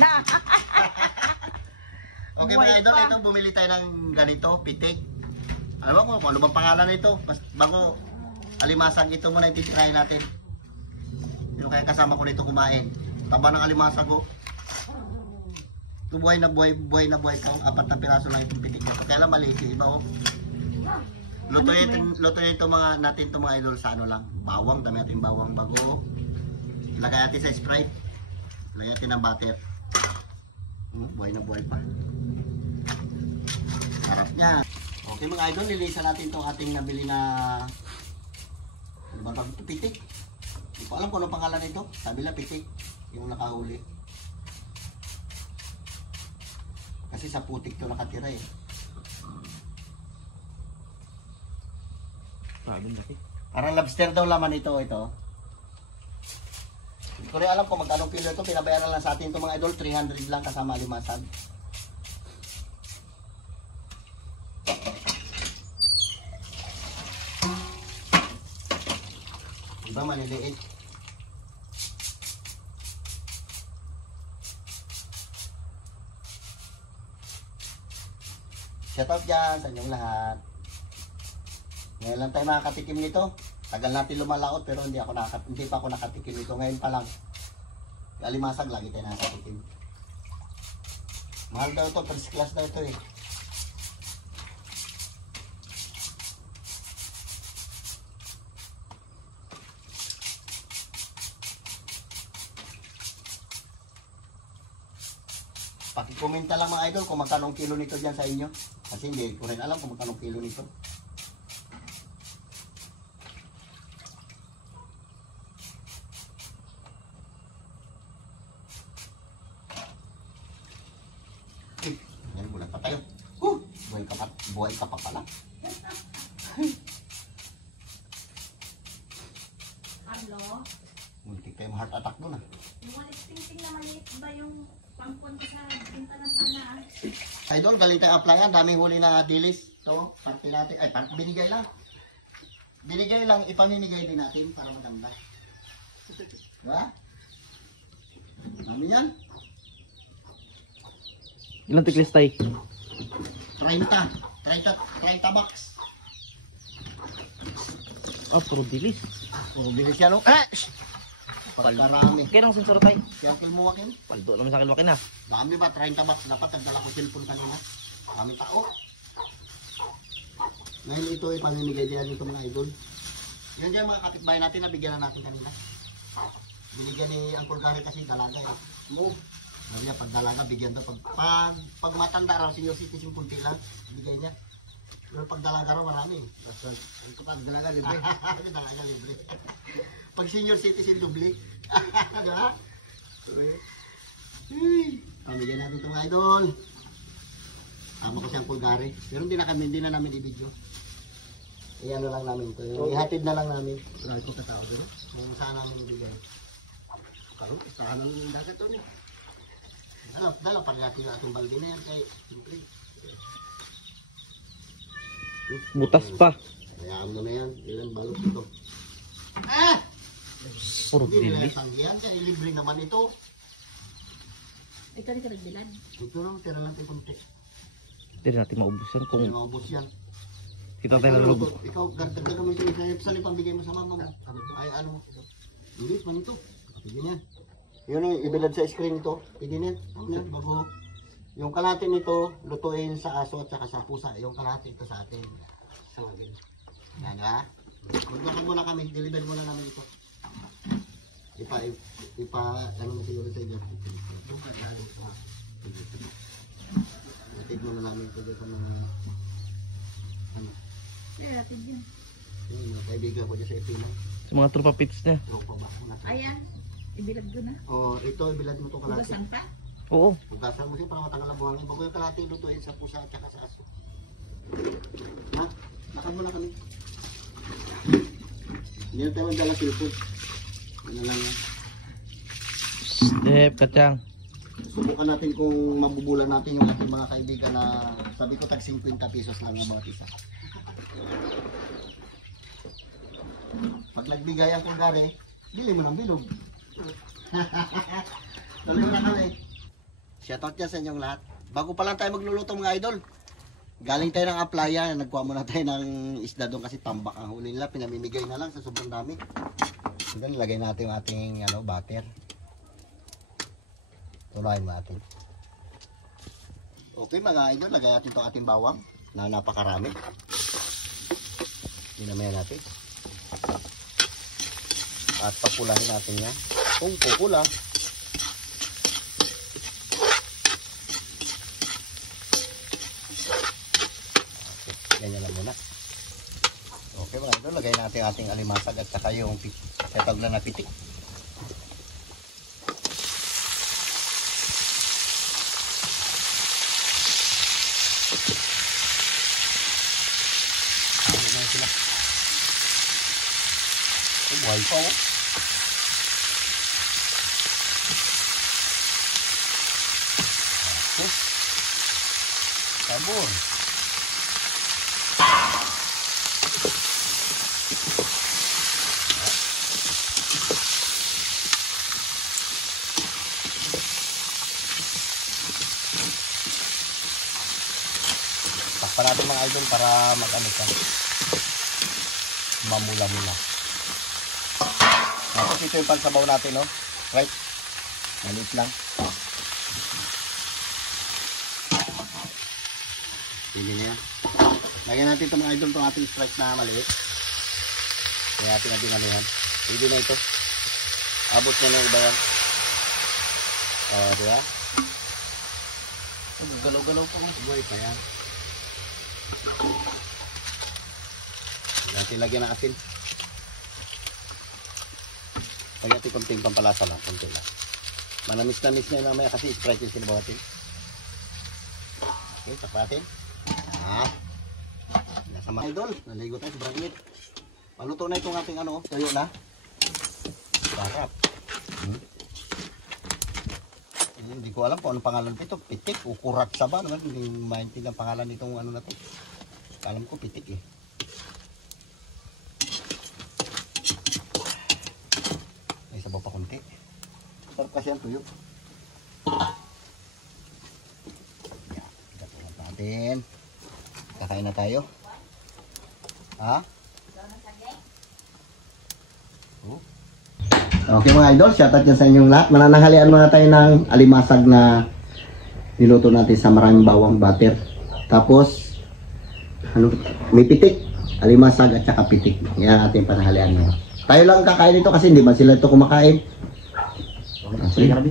Na. Okay mga idol, ito bumili tayo ng ganito, pitik. Alam mo kung ano bang pangalan nito? Bago alimasag, ito muna ititirahin natin. Yung kaya kasama ko dito kumain. Taba ng alimasag ko. Ito buhay na buhay ko. 4 na piraso lang itong pitik nito. Kaya lang maliit yung iba oh. Lutuin ito mga natin ito mga idol sa ano lang. Bawang, dami natin bawang bago. Ilagay natin sa Sprite. Ilagay natin ng butter. Buhay na buhay pa. Sarap niya. Okay mga idol, nilisa natin itong ating nabili na ano ba ito? Pitik. Hindi ko alam kung ano pangalan nito. Sabi lang pitik. Yung nakahuli. Kasi sa putik ito nakatira eh. Parang lobster daw laman ito. Hindi ko rin alam kung magkano kilo ito. Pinabayaran lang sa atin ito mga idol. 300 lang kasama alimasag. Diba maliliit? Shout out dyan sa inyong lahat. Ngayon lang tayo makakatikim nito. Tagal natin lumalaot pero hindi pa ako nakatikim nito. Ngayon pa lang. Alimasag lagi tayo nakatikim. Mahal daw ito. First class daw ito eh. Pakikomenta lang mga idol kung magkano kilo nito dyan sa inyo. Kasi hindi ko rin alam kung magkano kilo nito. Yan, bulan pa tayo. Buhay ka pa pala. Hello? Muntik kayo heart attack doon ah. Yung maliit-ting na maliit ba yung pangpunta sa binta na sana? Idol, galing tayo applyan. Daming huli na dilis. So, parte natin. Ay, binigay lang. Binigay lang, ipamimigay din natin para maganda. Diba? Dami yan. Ilang tiklis tayo? 30 bucks. Puro bilis. Puro bilis yan. Pagkarami. Kaya nang sensor tayo? Kaya kayo mo wakin? Paldo naman sa akin wakin na. Dami ba? 30 bucks. Dapat nagdala ko cellphone kanina. Dami tao. Ngayon ito ay pamimigay din ito mga idol. Yan dyan mga kapitbahay natin na bigyan na natin kanina. Binigyan ni Uncle Gary kasi dalaga eh. Move. Sabi niya pag dalaga bigyan daw. Pag matanda raw senior citizen punti lang. Bigay niya. Pero pag dalaga raw marami. Ito pag dalaga libre. Dalaga libre. Pag senior citizen doble. Diba? Pamigyan natin ito mga idol. Tama ko siyang Pulgari. Pero hindi na namin i-video. Iyan na lang namin ito. Ihatid na lang namin. Marami ko katao dito. Kung saan namin ibigay. Karoon, isahan namin yung dagat ito. Ano, dala pa rin natin yung ating balde na yan. Kaya, simple. Butas pa. Hayaan mo na yan. Ilan balot ito. Puro Hindi nila bilis. sanggihan. Kaya libre naman ito. Ito rin ka nagbilan. Ito lang, tira natin konti. Hindi natin maubusan kung Hindi maubos yan. kita tayo nalulubog. Ikaw, dagdagan mo yung sa pambigay mo sa mama mo. Ay, ano mo. Bilis man ito. Pwede niya. Yun yung ibilad sa screen ito. Pwede niya. Bago. Yung kalahati nito, lutuin sa aso at saka sa pusa. Yung kalahati ito sa atin. Sa mga ganyan. Yan ha. Maglakad muna kami. Deliver muna namin ito. Ano mo siguro sa inyo. Natid muna namin ito sa mga ano. Relative yun. Yung mga kaibigan ko dyan sa Ipina. Sa mga tropa pits niya. Tropa ba? Ayan. Ibilad ko na. O ito, ibilad mo itong kalahati. Ugasan pa? Oo. Hugasan mo siya para matagal ang buhangin. Bago yung kalahati lutuin sa pusa at saka sa aso. Ha? Lakad mo na kami. Hindi na tayo magdala cellphone. Ano lang yan. Step, katsang. Subukan natin kung mabubulan natin yung ating mga kaibigan na sabi ko tag 50 pesos lang ang mga isa. Pag nagbigay ang Pulgari, bili mo ng bilog. Tuloy na kami. Shoutout dyan sa inyong lahat. Bago pa lang tayo magluluto mga idol. Galing tayo ng Aplaya, nagkuha muna tayo ng isda doon kasi tambak ang huli nila. Pinamimigay na lang sa sobrang dami. So, then, lagay natin yung ating butter. Tulayin natin. Okay mga idol, lagay natin itong ating bawang na napakarami. Dinamayan natin. At papulahin natin yan. Kung pupula. Ganyan lang muna. Okay mga idol, lagay natin ating alimasag at saka yung setag na pitik. Ano na sila? Buhay pa oh. Okay. Sabon. Takpan natin mga idol para mag-ano siya. Mamula-mula. Tapos ito yung pansabaw natin, no? Right? Maliit lang. Pili na yan. Lagyan natin ito mga idol, itong ating Sprite na maliit. Kaya natin ano yan. Pwede na ito. Abot na ng iba yan. Diba? Galaw-galaw po. Buhay pa yan. Natin lagyan ng asin. Lagyan natin konting pampalasa lang. Konti lang. Manamis-namis na yun namaya kasi Sprite yung sinabaw natin. Okay, tapatin. Nasa mga idol. Naligo tayo sa brangit. Paluto na itong ating tuyo na. Sarap. Hindi ko alam kung anong pangalan ito. Pitik o kuratsa ba? Hindi maintindihan ang pangalan nitong na to. Alam ko pitik eh. May sabaw pa konti. Sarap kasi ang tuyo. Yan. Gatulan natin. Kakain na tayo. Ha? Okay mga idol, shoutout yan sa inyong lahat. Manananghalian muna tayo ng alimasag na niluto natin sa maraming bawang butter. Tapos, may pitik, alimasag at saka pitik. Yan ating pananghalian ngayon. Tayo lang kakain ito kasi hindi man sila ito kumakain. Sige, Lord,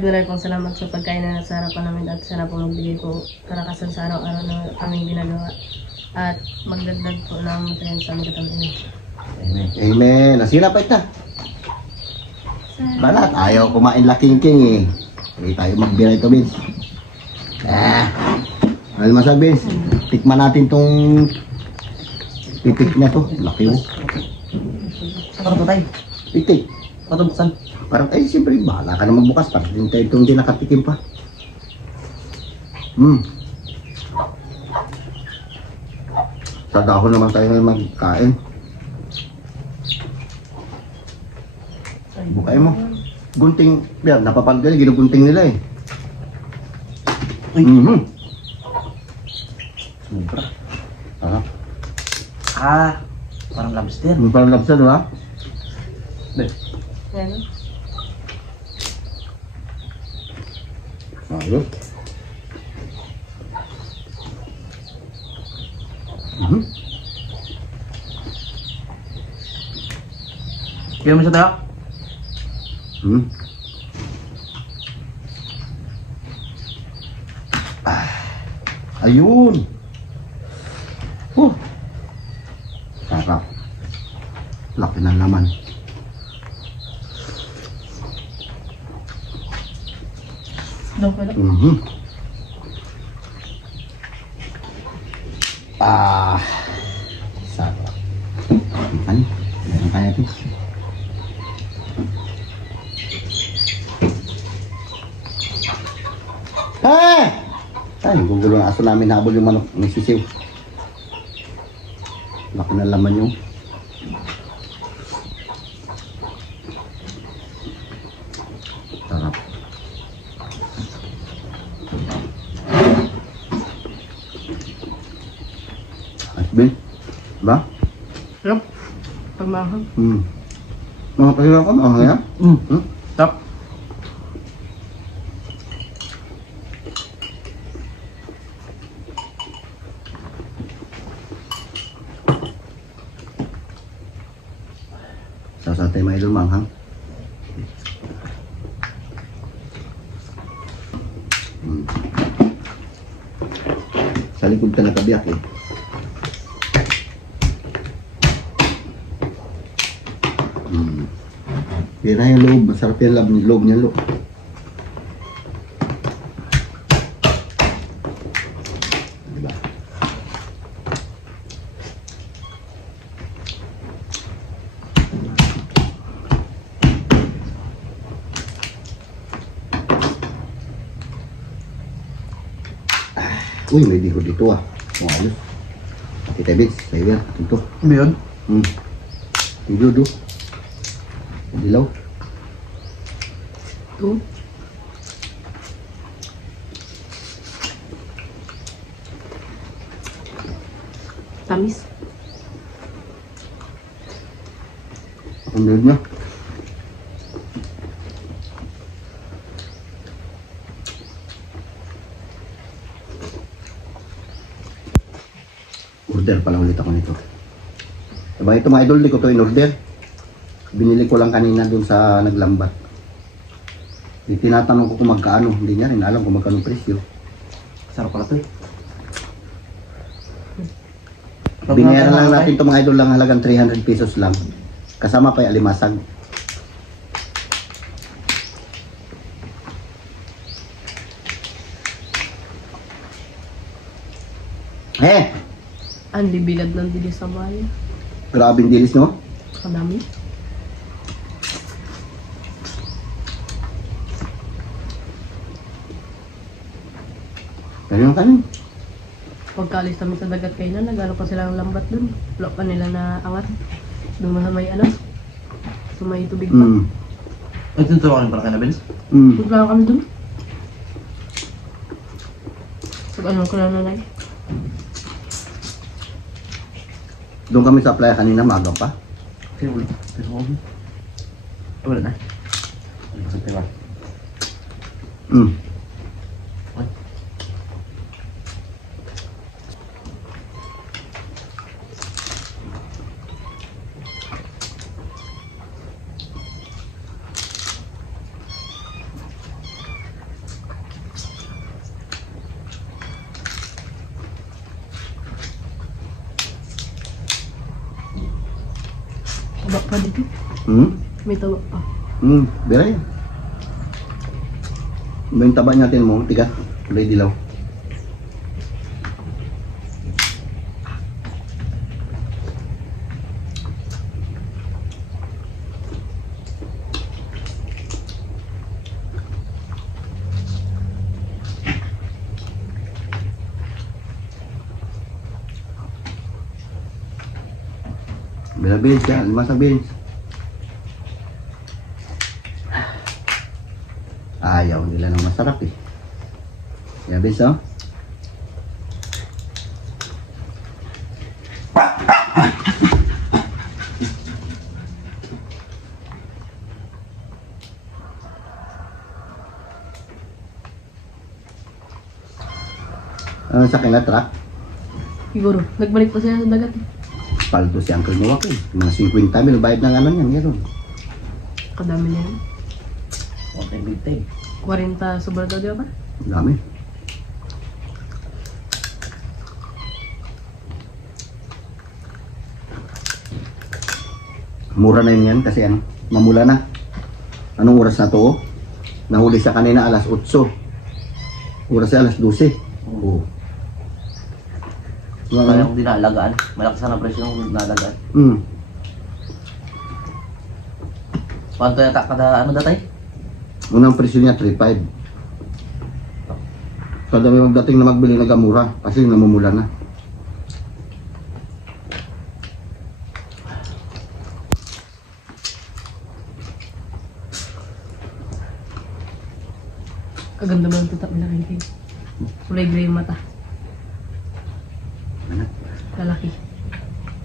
maraming pong salamat sa pagkain na nasa harapan namin at sana po magbigay po karakasan sa araw-araw na aming ginagawa at magdagdag po ng matayan sa aming katawan. Amen. Amen. Nasira pa ito. Balat, ayaw kumain laking-king eh. Hindi tayo magbira ito, Vince. Ano masabi, Vince? Tikman natin tong pitik na to. Laki mo. Ano to tayo? Pitik. Ano buksan? Parang, siyempre, bahala ka na magbukas. Parang din tayo itong hindi nakatikim pa. Sa dahon naman tayo ngayon magkain. Bukain mo. Gunting, yan, napapalgal, ginugunting nila eh. Uy. Sobra. Parang lobster. Parang lobster, di ba? Yan. Ayos. Kaya mo siya tayo? Ayun. Sarap. Laki ng laman. Daw ko lang. Sarap. Ikan. Ikan kaya ito. Ay, gugulo ng aso namin, habol yung manok. May sisiw. Laki na laman yung. Sarap. Ben? Ba? Sarap. Pagmahal. Mga pahira ko, mga kaya? Sarap. Sasatay mga idol manghang. Sa likod ka nakabiyak eh. Pira yung loob, masarap yung loob niya loob. Diba? Uy, may diho dito ah. Kung ayos. Kita Bix, sa'yo yan. Ito. Ano yun? Dido. Dilaw. Ito. Tamis. Ang dilaw niya. Order pala ulit ako nito. Diba ito mga idol, di ko to in-order. Binili ko lang kanina dun sa naglambat. Tinatanong ko kung magkaano. Hindi niya rin alam kung magkano presyo. Sarap pala to eh. Binayaran lang natin ito mga idol lang halagang 300 pesos lang. Kasama pa yung alimasag. Ang libilad ng dilis sa bayan. Grabing dilis no? Kadami. Ganyan kanin. Pagkaalis kami sa dagat kayo na, nag-ano pa silang lambat dun. Wala pa nila na angat. Doon sa may ano, sa may tubig pa. Ay, tinuturuan pala kayo na, Benz? Punta lang kami dun. Pag-ano ko na nanay. Doon kami sa playa kanina, maga pa. Kaya wala. Pero ako. Wala na. Ano ba sa tayo ba? Taba pa dito. May taba pa. Beray. Yung taba natin mo, tigat. Kulay dilaw. Beans ya, 5 beans. Ayaw nila ng masarap eh. Ya beans oh. Ano sa akin na truck? Siguro, nagbalik pa sila sa dagat eh. Paldo si Uncle Noah eh. Mga 50 mil bayad ng ano yan. Yan. Kadami na yan. Okay, big time. 40 sobra daw di ba? Dami. Mura na yun yan kasi ano, mamula na. Anong oras na to? Nahuli sa kanina alas 8. Oras ay alas 12. Oo. Kaya kung dinalagaan, malaki sana presyo ng dinalagaan. Paano yata kada ano datay? Unang presyo niya 3.5. Kada may magdating na magbili na gamura kasi namumula na. Kaganda mo ang tutak nila kay Kulay gray yung mata. Ano? Lalaki.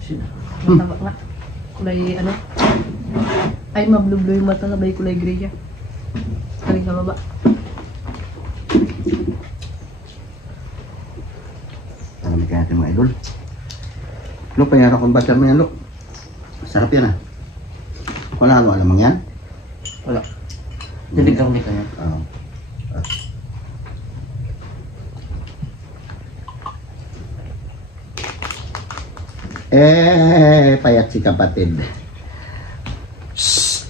Sino? Mataba nga. Kulay ano? Ay, mablublo yung mata na bay kulay gray siya. Galing sa baba. Palamig ka natin mga idol. Lo, panyara kong butter mo yan, Lo. Sarap yan, ah. Wala ano alamang yan? Wala. Diligang nito yan. Oo. Payat si kapatid. Shhh!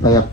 Payat